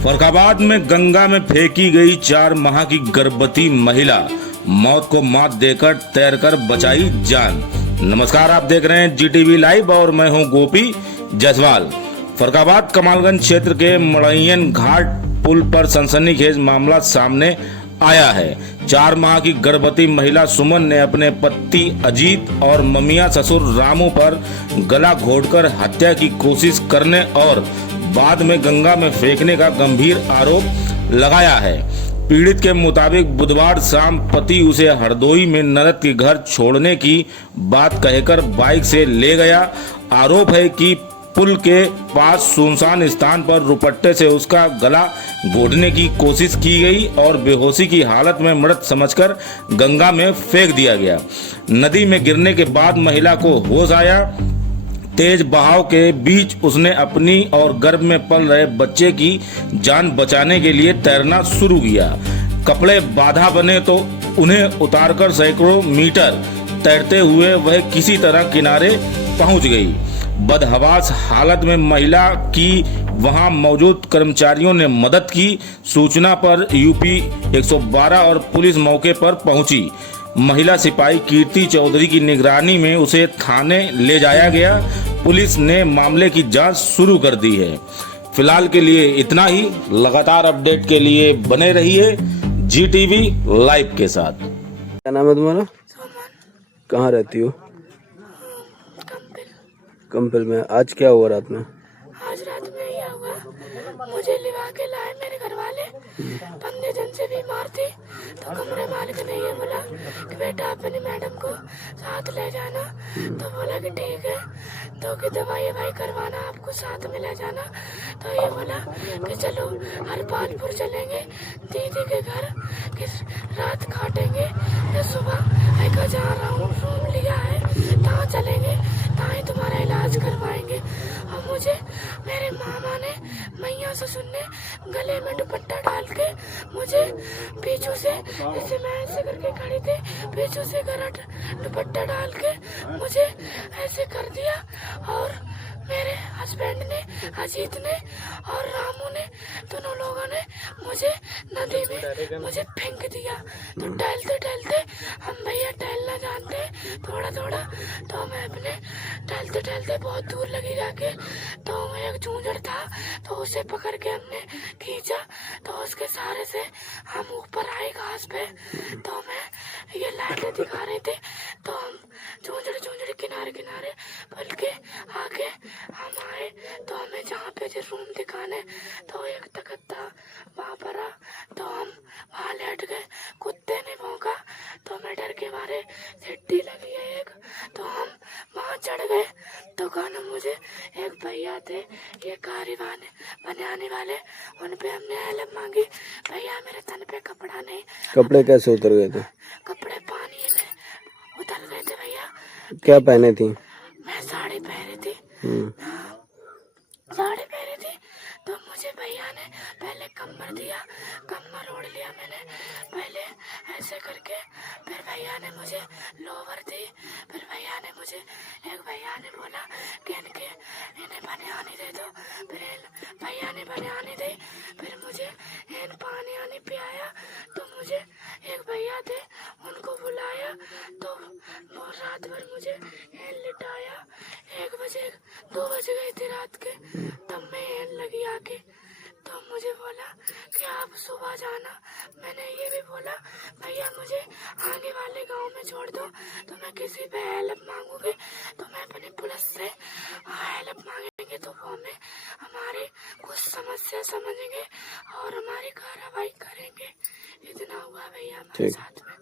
फर्रुखाबाद में गंगा में फेंकी गई 4 माह की गर्भवती महिला, मौत को मात देकर तैरकर बचाई जान। नमस्कार, आप देख रहे हैं GTV लाइव और मैं हूं गोपी जायसवाल। फर्रुखाबाद कमालगंज क्षेत्र के मड़ैयन घाट पुल पर सनसनीखेज मामला सामने आया है। 4 माह की गर्भवती महिला सुमन ने अपने पति अजीत और ममिया ससुर रामू पर गला घोटकर हत्या की कोशिश करने और बाद में गंगा में फेंकने का गंभीर आरोप लगाया है। पीड़ित के मुताबिक बुधवार शाम पति उसे हरदोई में ननद के घर छोड़ने की बात कहकर बाइक से ले गया। आरोप है कि पुल के पास सुनसान स्थान पर रुपट्टे से उसका गला घोटने की कोशिश की गई और बेहोशी की हालत में मृत समझकर गंगा में फेंक दिया गया। नदी में गिरने के बाद महिला को होश आया। तेज बहाव के बीच उसने अपनी और गर्भ में पल रहे बच्चे की जान बचाने के लिए तैरना शुरू किया। कपड़े बाधा बने तो उन्हें उतारकर सैकड़ों मीटर तैरते हुए वह किसी तरह किनारे पहुंच गई। बदहवास हालत में महिला की वहां मौजूद कर्मचारियों ने मदद की। सूचना पर यूपी 112 और पुलिस मौके पर पहुंची। महिला सिपाही कीर्ति चौधरी की निगरानी में उसे थाने ले जाया गया। पुलिस ने मामले की जांच शुरू कर दी है। फिलहाल के लिए इतना ही। लगातार अपडेट के लिए बने रहिए GTV लाइव के साथ। क्या नाम है तुम्हारा? कहाँ रहती हो? कंपल में। आज क्या हुआ रात में? आज रात में यह हुआ, मुझे लिवा के लाए मेरे घर वाले। 15 दिन से बीमार थी तो कमरे मालिक ने ये बोला कि बेटा अपनी मैडम को साथ ले जाना। तो बोला कि ठीक है, तो कि दवाई भाई करवाना, आपको साथ में ले जाना। तो ये बोला कि चलो हरपालपुर चलेंगे दीदी के घर, कि रात काटेंगे तो सुबह आएगा जहाँ रूम लिया है तहाँ चलेंगे, तहाँ ही तुम्हारा इलाज करवाएंगे। और मुझे मेरे मामा ने, मैया ससुर ने गले में दुपट्टा डाल के मुझे पीछू से, जैसे मैं ऐसे करके खड़ी थी, पीछू से गला दुपट्टा डाल के मुझे ऐसे कर दिया। और मेरे हस्बैंड ने, अजीत ने और रामू ने, दोनों लोगों ने मुझे नदी में मुझे फेंक दिया। तो टहलते टहलते, हम भैया टहलना जानते हैं थोड़ा थोड़ा, तो मैं अपने टहलते टहलते बहुत दूर लगी जाके, तो एक जूझड़ था तो उसे पकड़ के हमने खींचा, तो उसके सहारे से हम ऊपर आए घास पे। तो मैं ये लाइटें दिखा रहे थे, तो हम जूझड़ किनारे किनारे पल के आगे हम आए। तो हमें जहाँ पे जो रूम दिखाने, तो एक तख्त था वहाँ पर, तो हम वहाँ लेट गए। कुत्ते ने भौंका तो मैं डर के मारे, सीढ़ी लगी है एक, तो हम वहाँ चढ़ गए। तो गाना मुझे एक भैया थे, ये कारी बनाने वाले, उन पे हमने हेल्प मांगी। भैया मेरे तन पे कपड़ा नहीं। कपड़े कैसे उतर गए थे? कपड़े पानी में उतर गए थे भैया। क्या पहने थी? मैं साड़ी पहनी थी। साड़ी पहनी थी तो मुझे भैया ने पहले कमर दिया, कमर ओढ़ लिया मैंने पहले ऐसे करके। फिर भैया ने मुझे लोवर दी। फिर भैया ने मुझे, एक भैया ने बोला कि इन्हें बनियानी दे दो। फिर भैया ने बनियानी दी। फिर मुझे इन पानी आनी पियाया। तो मुझे एक भैया थे, उनको बुलाया, तो वो रात भर मुझे लिटाया। 1 बजे 2 बज गए थे रात के, तब मैं लगी आके। तो मुझे बोला कि आप सुबह जाना। मैंने ये भी बोला भैया मुझे आगे वाले गांव में छोड़ दो, तो मैं किसी पे हेल्प मांगूंगी, तो मैं अपनी पुलिस से हेल्प मांगेंगे तो वो हमें हमारे कुछ समस्या समझेंगे और हमारी कार्रवाई करेंगे। इतना हुआ भैया हमारे साथ में।